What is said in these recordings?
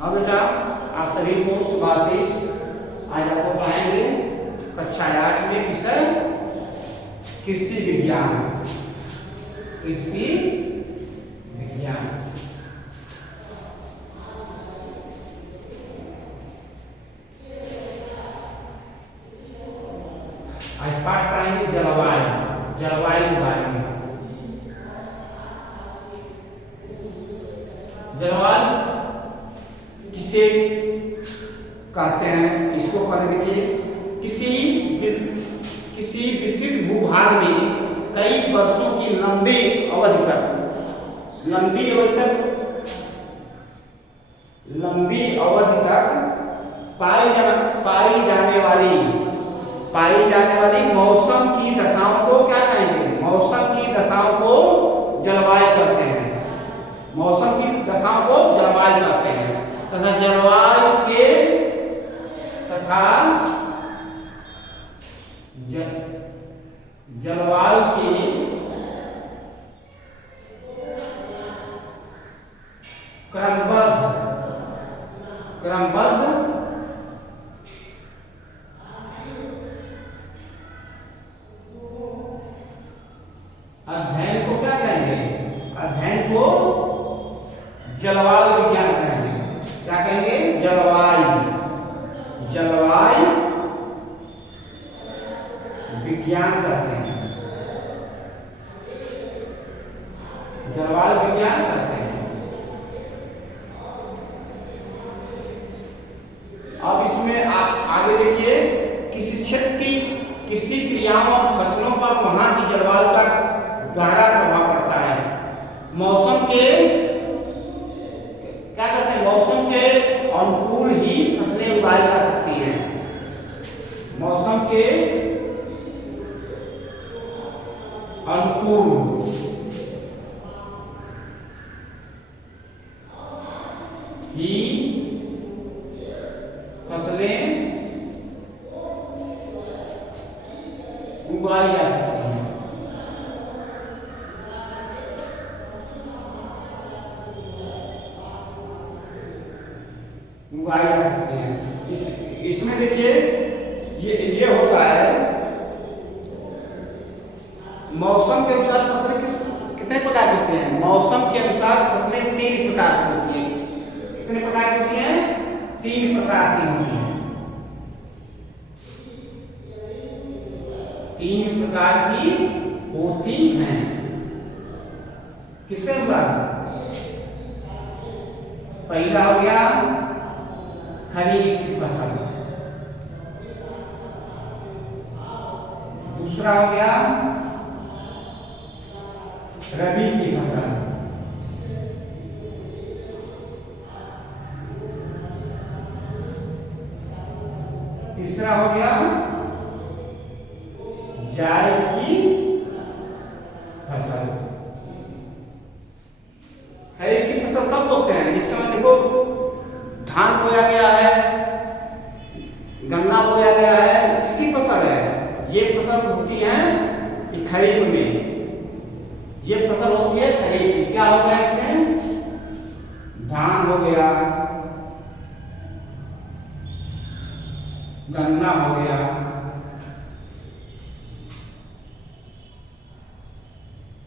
अब बेटा आप सभी को सुभाषिस आज आपको पढ़ाएंगे कक्षा 8 में विषय कृषि विज्ञान। कृषि विज्ञान आज पाठ पढ़ाएंगे जलवायु के बारे में। जलवायु किसे कहते हैं इसको पढ़ने के लिए किसी विस्तृत भूभाग में कई वर्षों की लंबी अवधि तक पाई जाने वाली मौसम की दशाओं को क्या कहेंगे? मौसम की दशाओं को जलवायु कहते हैं। मौसम की दशाओं को जलवायु कहते हैं तथा जलवायु के क्रमबद्ध अध्ययन को क्या कहेंगे? अध्ययन को जलवायु विज्ञान कहेंगे। क्या कहेंगे? जलवायु विज्ञान कहते हैं। जलवायु विज्ञान कहते हैं। अब इसमें आप आगे देखिए, किसी क्षेत्र की कृषि क्रियाओं और फसलों पर वहां की जलवायु का गहरा प्रभाव पड़ता है। मौसम के क्या कहते हैं? मौसम के अनुकूल ही फसलें उगाई जा सकती हैं। मौसम के अनुकूल ही फसलें उगाई जा सकती हैं। उगाई जा सकती हैं। इसमें देखिए ये होता है, मौसम के अनुसार फसलें कितने प्रकार की होती हैं? मौसम के अनुसार फसलें 3 प्रकार की होती हैं। कितने प्रकार की होती हैं? 3 प्रकार की होती हैं। 3 प्रकार की होती हैं। किसके अनुसार? पहला हो गया खरीफ की फसल, दूसरा हो गया रबी की फसल, तीसरा हो गया जायद की फसल। खरीफ की फसल कब बोते हैं? इस समय देखो धान बोया गया है, गन्ना बोया गया है, किसकी फसल है? ये फसल होती है कि खरीफ में, ये फसल होती है खरीफ की। क्या होगा इसमें? धान हो गया, गन्ना हो गया,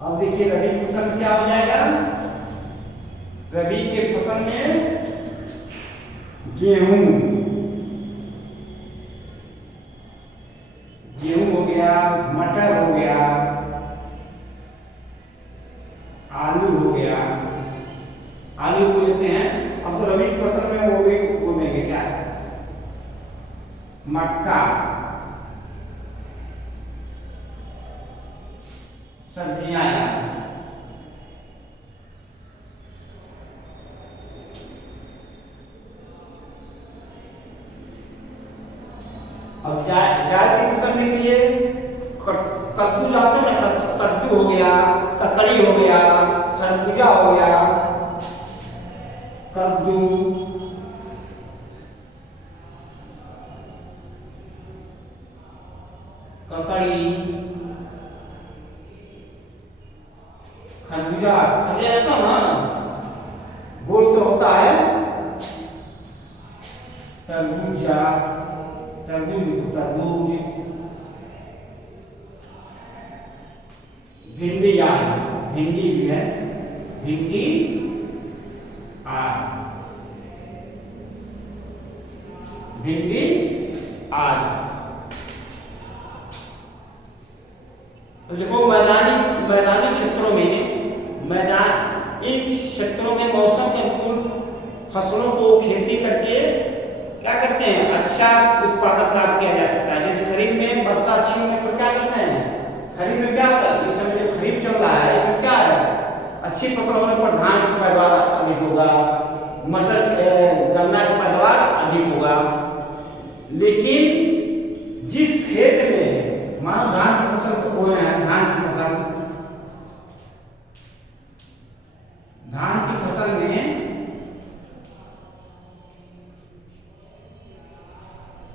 अब देखिए रबी की फसल में क्या हो जाएगा? रबी के फसल में गेहूं हो गया, मटर हो गया, आलू हो गया। आलू को लेते हैं। अब तो रबी की फसल में वो भी बोलेंगे क्या? मक्का, सब्जियां। अब जायद की फसल के लिए कद्दू लाते हैं ना, कद्दू हो गया, ककड़ी हो गया, खरबूजा हो गया, कद्दू, ककड़ी, खरबूजा, खरबूजा तो ना गोल से होता है, तरबूजा, तरबूज, भिंडी भी है, भिंडी आलू, भिंडी आलू। तो देखो मैदानी क्षेत्रों में इन क्षेत्रों में मौसम के अनुकूल फसलों को खेती करके क्या करते हैं, अच्छा उत्पादन प्राप्त किया जा सकता है। जैसे खरीफ में वर्षा अच्छी होने पर क्या करते हैं, खरीफ में क्या होता है, इस समय जो खरीफ चल रहा है इसमें क्या है, अच्छी फसल होने पर धान की पैदावार अधिक होगा, मटर गन्ना की पैदावार अधिक होगा। लेकिन जिस खेत में मानो धान की फसल को बोए हैं, धान की फसल में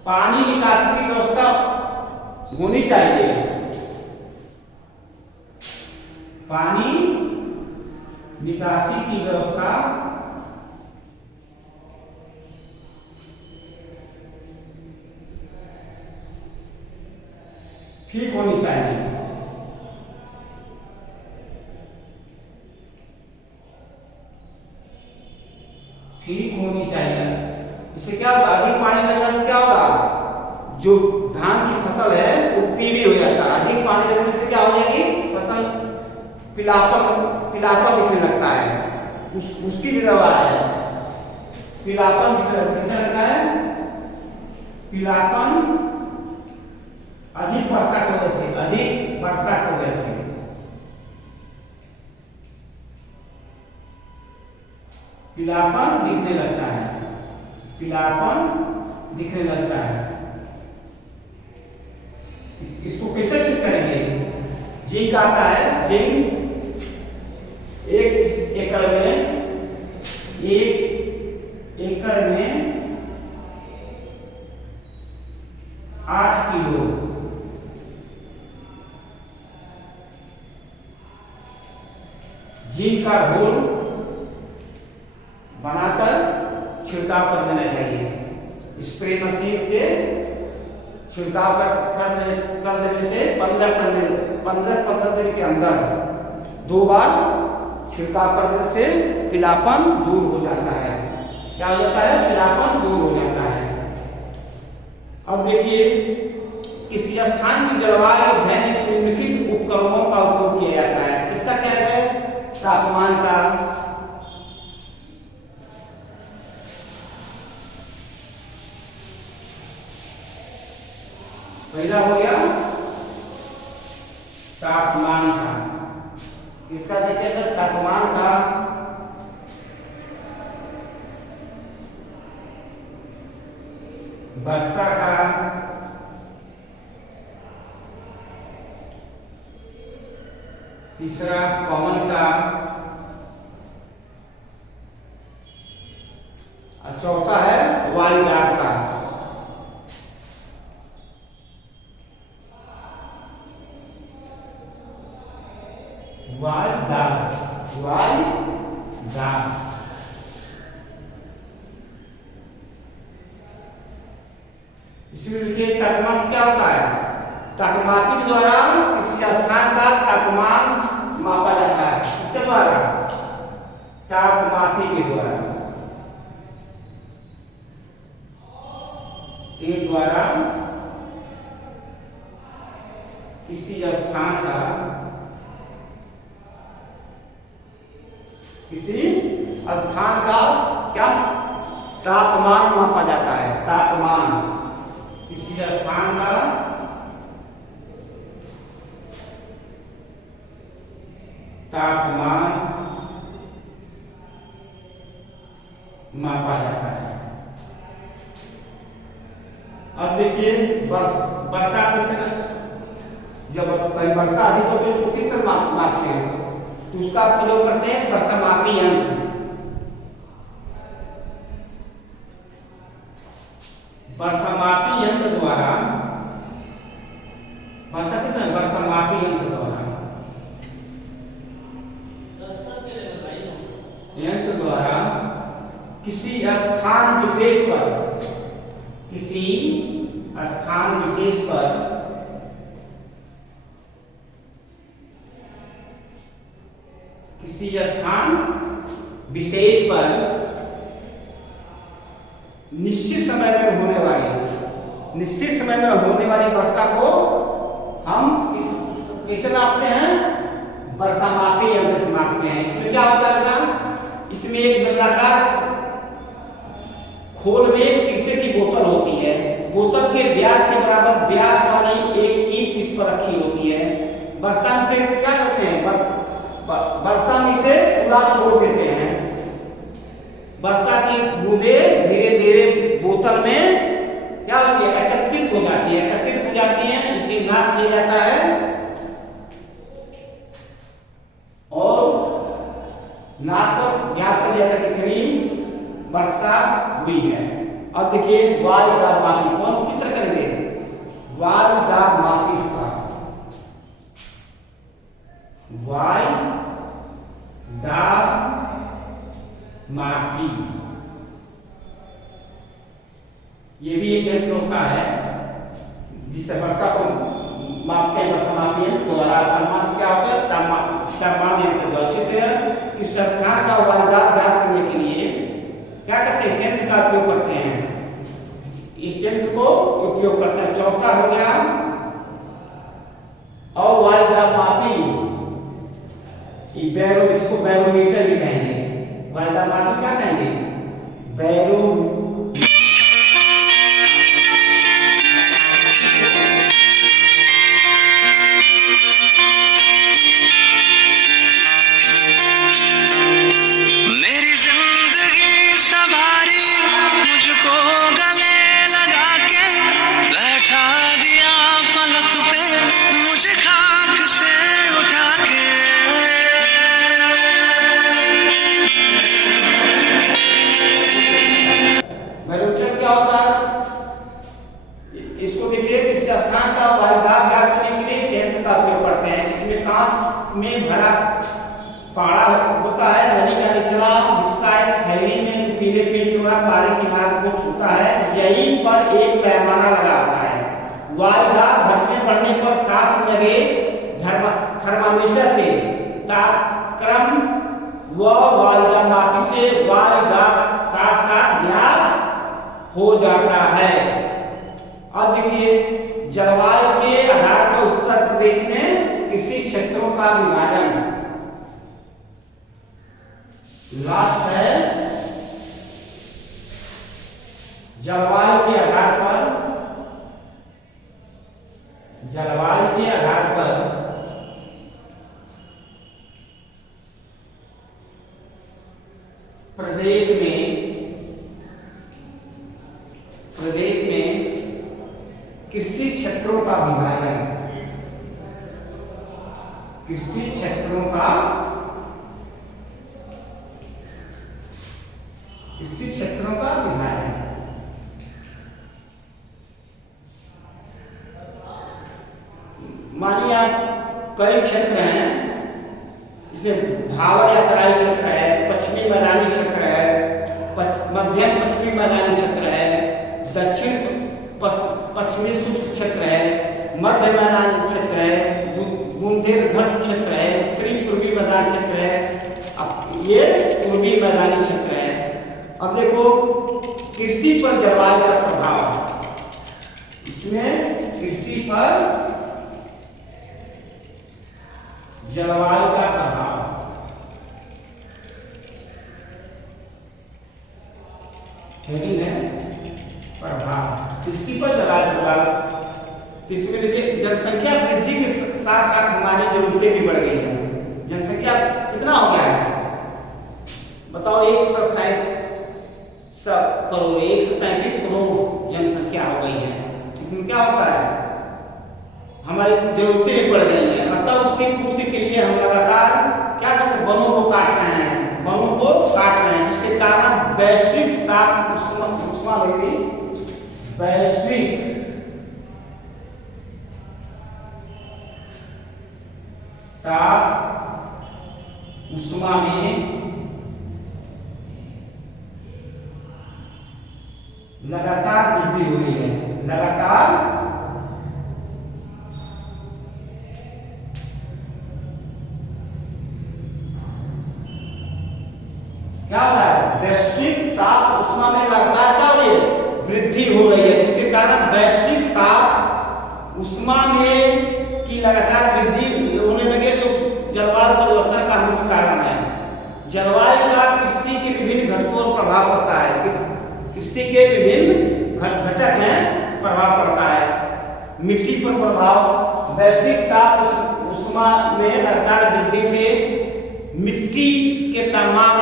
पानी निकासी की व्यवस्था होनी चाहिए, पानी निकासी की व्यवस्था ठीक होनी चाहिए। इससे क्या होगा, अधिक पानी मिल जाने से क्या होगा, जो धान की फसल है वो पीली हो जाता है। अधिक पानी लगने से क्या हो जाएगी, फसल पीलापन दिखने लगता है। उसकी भी दवा है, पीलापन दिखने लगता है, पीलापन अधिक वर्षा की वजह से, पीलापन दिखने लगता है, इसको कैसे चेक करेंगे, जिंक आता है, जिंक एक एकड़ में 8 किलो, जिंक का घोल बनाकर छिड़काव कर देना चाहिए। स्प्रे मशीन से छिड़काव कर देने से 15 दिन के अंदर 2 बार छिड़काव कर देने से पीलापन दूर हो जाता है। क्या हो जाता है, पीलापन दूर हो जाता है। अब देखिए, किसी स्थान की जलवायु अध्ययन हेतु निम्नलिखित उपकरणों का उपयोग किया जाता है। किसका क्या है, तापमान का, पहला हो गया तापमान का, इसका क्या कहते हैं, तापमान का। वर्षा का, तीसरा पवन का, और चौथा है वायुदाब का। वायुदाब, इसमें देखिए तापमान से क्या होता है, तापमापी के द्वारा किसी स्थान का तापमान मापा जाता है। इसके द्वारा, तापमापी के द्वारा किसी स्थान का क्या तापमान मापा जाता है। तापमान, किसी स्थान का तापमान मापा जाता है। अब देखिए वर्षा किस तरह, जब कहीं वर्षा अधिक होती है तो किस तरह मापते हैं, तो उसका प्रयोग करते हैं वर्षा मापी यंत्र। वर्षा मापी यंत्र द्वारा, वर्षा कितना, वर्षा मापी यंत्र द्वारा किसी स्थान विशेष पर किसी स्थान विशेष पर किसी स्थान विशेष पर निश्चित समय में होने वाली वर्षा को हम कैसे मापते हैं? वर्षा मापी यंत्र से मापते हैं। इसमें क्या होता है बेटा? इसमें एक बेलनाकार खोल में एक शीशे की बोतल होती है। बोतल के व्यास के बराबर व्यास वाली एक कीप इस पर रखी होती है। वर्षा में से क्या करते हैं? वर्षा में से खुला छोड़ देते हैं। वर्षा की बूंदें धीरे धीरे बोतल में क्या होती है? एकत्रित हो जाती है। इसे नाप लिया जाता है और नाप पर ज्ञात कर लिया जाता है कितनी वर्षा हुई है। अब देखिए वायु दाब मापी कौन किस तरह करेंगे? वायु दाब मापी ये भी एक यंत्र होता है जिससे वर्षा को मापते हैं। वर्षा मापी यंत्र द्वारा तापमान क्या होता है? तापमान यंत्र द्वारा। इसी तरह इस स्थान का वायु दाब ज्ञात करने के लिए क्या करते हैं? इस यंत्र का उपयोग करते हैं। इस यंत्र को उपयोग करते हैं। चौथा हो गया और वायु दाब मापी इसको बैरोमीटर भी कहेंगे। वायु दाब मापी क्या कहेंगे? बैरो में भरा पाड़ा होता है। नली का निचला हिस्सा एक थैली में नुकीले पेच द्वारा पारे किनारे को छूता है। यहीं पर एक पैमाना लगा होता है। वायु दाब घटने बढ़ने पर साथ में लगे थर्मामीटर से तापक्रम व वायु दाब मापी से वायु दाब साथ साथ ज्ञात हो जाता है। अब देखिए जलवायु के आधार पर उत्तर प्रदेश में कृषि क्षेत्रों का विभाजन लास्ट है। जलवायु के आधार पर प्रदेश में कृषि क्षेत्रों का विभाजन मानिए आप कई क्षेत्र हैं, इसे भावर या तराई क्षेत्र है, पश्चिमी मैदानी क्षेत्र है, मध्यम पश्चिमी मैदानी क्षेत्र है, दक्षिण पश्चिमी शुष्क क्षेत्र है, मध्य मैदानी क्षेत्र है, बुंदेलखंड क्षेत्र है, उत्तरी पूर्वी मैदानी क्षेत्र है, अब ये पूर्वी मैदानी क्षेत्र है। अब देखो कृषि पर जलवायु का प्रभाव, इसमें कृषि पर जलवायु का प्रभाव हेडिंग है प्रभाव, कृषि पर जलवायु प्रभाव। इसमें देखिए जनसंख्या वृद्धि के साथ साथ हमारी जरूरतें भी बढ़ गई हैं। जनसंख्या कितना हो गया है बताओ? 137 करोड़ जनसंख्या हो गई है। इसमें क्या होता है? हमारी जरूरतें भी बढ़ गई हैं। मतलब उसकी पूर्ति के लिए हम लगातार क्या करते हैं? वनों को काट रहे हैं, जिसके कारण वैश्विक ताप उष्मा में भी वैश्विक ताप उष्मा में लगातार वृद्धि हो रही है, लगातार क्या हो रहा है, वैश्विक ताप उष्मा में लगातार क्या हो रही है, वृद्धि हो रही है, जिसके कारण वैश्विक ताप उष्मा में की लगातार वृद्धि होने लगे, जो जलवायु परिवर्तन का मुख्य कारण है। जलवायु का कृषि के विभिन्न घटकों पर प्रभाव पड़ता है, कृषि के विभिन्न घटक हैं, प्रभाव पड़ता है। मिट्टी पर प्रभाव, वैश्विक ताप उष्मा में लगातार वृद्धि से मिट्टी के तापमान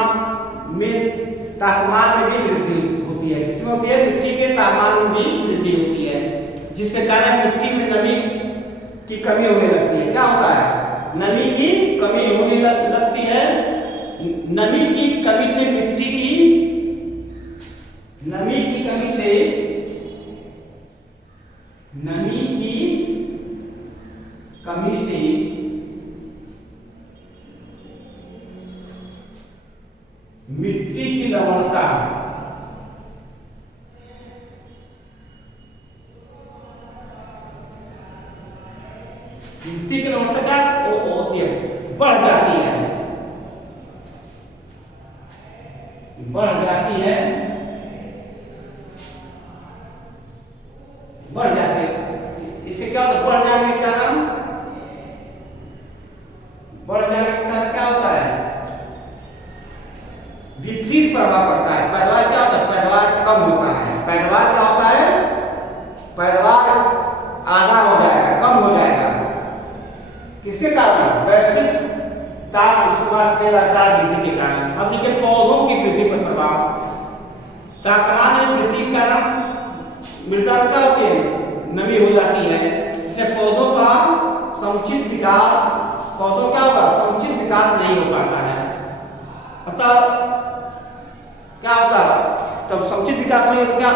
में भी वृद्धि होती है। किसमें होती है, मिट्टी के तापमान में भी वृद्धि होती है, जिसके कारण मिट्टी में नमी की कमी होने लगती है। क्या होता है, नमी की कमी होने लगती है। नमी की कमी से मिट्टी की लवणता मिट्टी की लवणता क्या होती है, बढ़ जाती है, बढ़ जाती है, बढ़ जाती है। इससे क्या होता है, बढ़ जाने के कारण, बढ़ जाने के कारण क्या होता है, विपरीत प्रभाव पड़ता है। पैदावार क्या होता है, पैदावार कम होता है। पैदावार क्या होता है, पैदावार आधा हो जाएगा, कम हो जाएगा। किसके कारण, वैश्विक ताप उष्मा में लगातार वृद्धि के कारण। अब देखिए पौधों की वृद्धि पर प्रभाव, तापमान में वृद्धि के कारण मृदा क्या होती है, नमी हो जाती है, इससे पौधों का समुचित विकास, पौधों क्या होगा, समुचित विकास नहीं हो पाता है। अतः क्या होता है, तब समुचित विकास नहीं होता,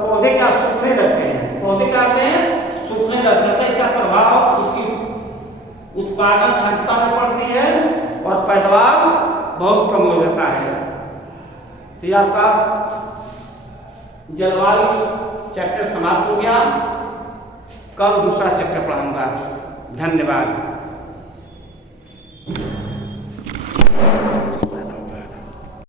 पौधे क्या सूखने लगते हैं, पौधे क्या होते हैं, सूखने लगते हैं। तो इसका प्रभाव इसकी उत्पादन क्षमता में पड़ती है और पैदावार बहुत कम हो जाता है। तो ये आपका जलवायु चैप्टर समाप्त हो गया। कल दूसरा चैप्टर पढ़ाऊंगा। धन्यवाद।